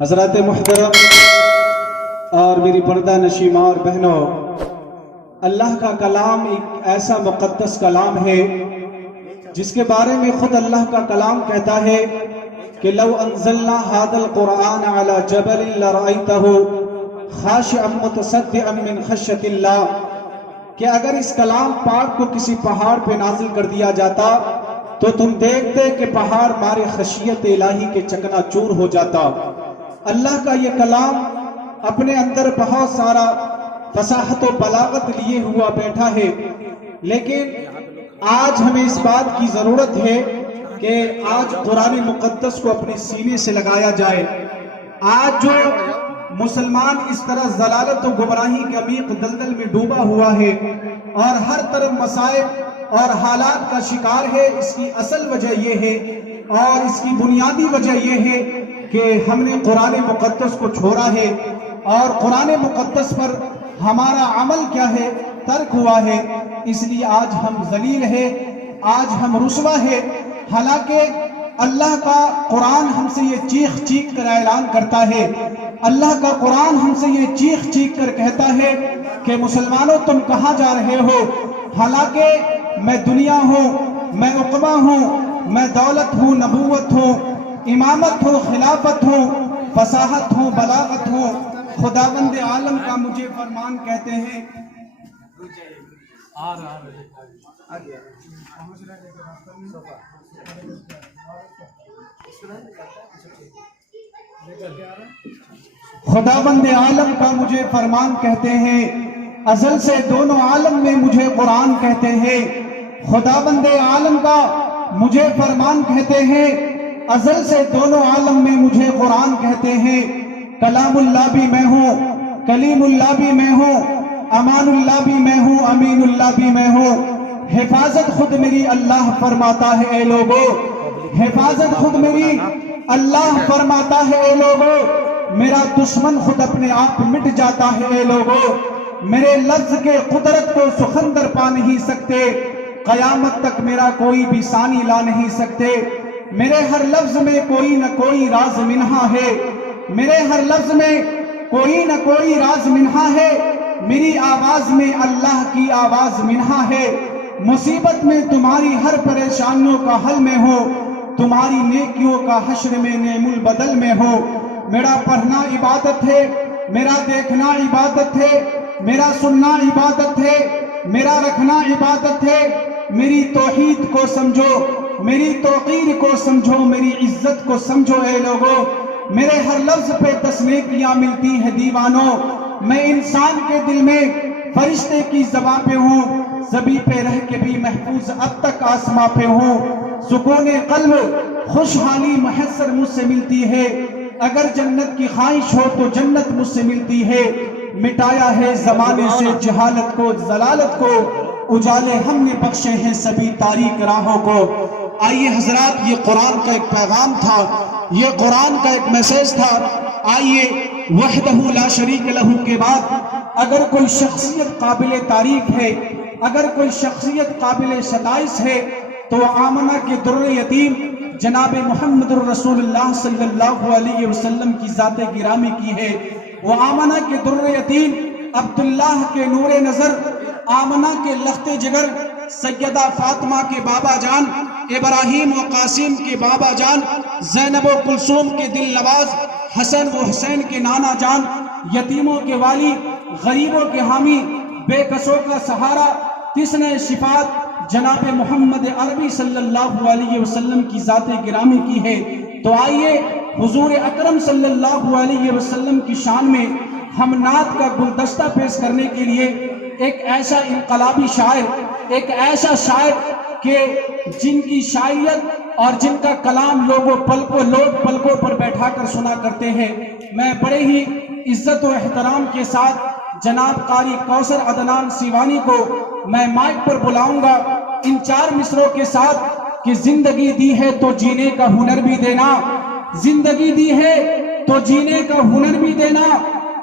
حضرات محترم اور میری پردہ نشین ماں اور بہنوں، اللہ کا کلام ایک ایسا مقدس کلام ہے جس کے بارے میں خود اللہ کا کلام کہتا ہے کہ لو انزلنا هذا القرآن على جبل لرأيته خاشعا متصدعا من خشية اللہ، کہ اگر اس کلام پاک کو کسی پہاڑ پہ نازل کر دیا جاتا تو تم دیکھتے کہ پہاڑ مارے خشیت الہی کے چکنا چور ہو جاتا۔ اللہ کا یہ کلام اپنے اندر بہت سارا فصاحت و بلاغت لیے ہوا بیٹھا ہے، لیکن آج ہمیں اس بات کی ضرورت ہے کہ آج قرآن مقدس کو اپنے سینے سے لگایا جائے۔ آج جو مسلمان اس طرح ضلالت و گمراہی کے عمیق دلدل میں ڈوبا ہوا ہے اور ہر طرف مسائب اور حالات کا شکار ہے، اس کی اصل وجہ یہ ہے اور اس کی بنیادی وجہ یہ ہے کہ ہم نے قرآن مقدس کو چھوڑا ہے اور قرآن مقدس پر ہمارا عمل کیا ہے، ترک ہوا ہے۔ اس لیے آج ہم ذلیل ہیں، آج ہم رسوا ہیں، حالانکہ اللہ کا قرآن ہم سے یہ چیخ چیخ کر اعلان کرتا ہے، اللہ کا قرآن ہم سے یہ چیخ چیخ کر کہتا ہے کہ مسلمانوں تم کہاں جا رہے ہو؟ حالانکہ میں دنیا ہوں، میں عقبہ ہوں، میں دولت ہوں، نبوت ہوں، امامت ہو، خلافت ہو، فصاحت ہو، بلاغت ہو، خداوند عالم کا مجھے فرمان کہتے ہیں۔ خداوند عالم کا مجھے فرمان کہتے ہیں، ازل سے دونوں عالم میں مجھے قرآن کہتے ہیں۔ خداوند عالم کا مجھے فرمان کہتے ہیں، ازل سے دونوں عالم میں مجھے قرآن کہتے ہیں۔ کلام اللہ بھی میں ہوں، کلیم اللہ بھی میں ہوں، امان اللہ بھی میں ہوں، امین اللہ بھی میں ہوں۔ حفاظت خود میری اللہ فرماتا ہے اے لوگو، حفاظت خود میری اللہ فرماتا ہے اے لوگو، میرا دشمن خود اپنے آپ مٹ جاتا ہے اے لوگو، میرے لفظ کے قدرت کو سخندر پا نہیں سکتے، قیامت تک میرا کوئی بھی ثانی لا نہیں سکتے۔ میرے ہر لفظ میں کوئی نہ کوئی راز منہا ہے، میرے ہر لفظ میں کوئی نہ کوئی راز منہا ہے، میری آواز میں اللہ کی آواز منہا ہے۔ مصیبت میں تمہاری ہر پریشانیوں کا حل میں ہو، تمہاری نیکیوں کا حشر میں نعم البدل میں ہو۔ میرا پڑھنا عبادت ہے، میرا دیکھنا عبادت ہے، میرا سننا عبادت ہے، میرا رکھنا عبادت ہے۔ میری توحید کو سمجھو، میری توقیر کو سمجھو، میری عزت کو سمجھو اے لوگو۔ میرے ہر لفظ پہ 10 نیکیاں ملتی ہے دیوانوں۔ میں انسان کے دل میں فرشتے کی زباں پہ ہوں، زمین پہ رہ کے بھی محفوظ اب تک آسماں پہ ہوں۔ سکون قلب خوشحالی محسر مجھ سے ملتی ہے، اگر جنت کی خواہش ہو تو جنت مجھ سے ملتی ہے۔ مٹایا ہے زمانے سے جہالت کو، ضلالت کو، اجالے ہم نے بخشے ہیں سبھی تاریک راہوں کو۔ آئیے حضرات، یہ قرآن کا ایک پیغام تھا، یہ قرآن کا ایک میسیج تھا۔ آئیے وحدہ لا شریک لہ کے بعد اگر کوئی شخصیت قابل تعریف ہے، اگر کوئی شخصیت قابل ستائش ہے تو آمنہ کے در یتیم جناب محمد الرسول اللہ صلی اللہ علیہ وسلم کی ذات گرامی کی ہے۔ وہ آمنہ کے در یتیم، عبداللہ کے نور نظر، آمنہ کے لخت جگر، سیدہ فاطمہ کے بابا جان، ابراہیم و قاسم کے بابا جان، زینب و کلثوم کے دل نواز، حسن و حسین کے نانا جان، یتیموں کے والی، غریبوں کے حامی، بے کسوں کا سہارا، تسن شفاعت جناب محمد عربی صلی اللہ علیہ وسلم کی ذات گرامی کی ہے۔ تو آئیے حضور اکرم صلی اللہ علیہ وسلم کی شان میں ہم نعت کا گلدستہ پیش کرنے کے لیے ایک ایسا انقلابی شاعر، ایک ایسا شاعر کہ جن کی شاعریت اور جن کا کلام لوگ پلکوں پر بیٹھا کر سنا کرتے ہیں، میں بڑے ہی عزت و احترام کے ساتھ جناب قاری کوثر عدنان سیوانی کو میں مائک پر بلاؤں گا ان 4 مصروں کے ساتھ کہ زندگی دی ہے تو جینے کا ہنر بھی دینا، زندگی دی ہے تو جینے کا ہنر بھی دینا،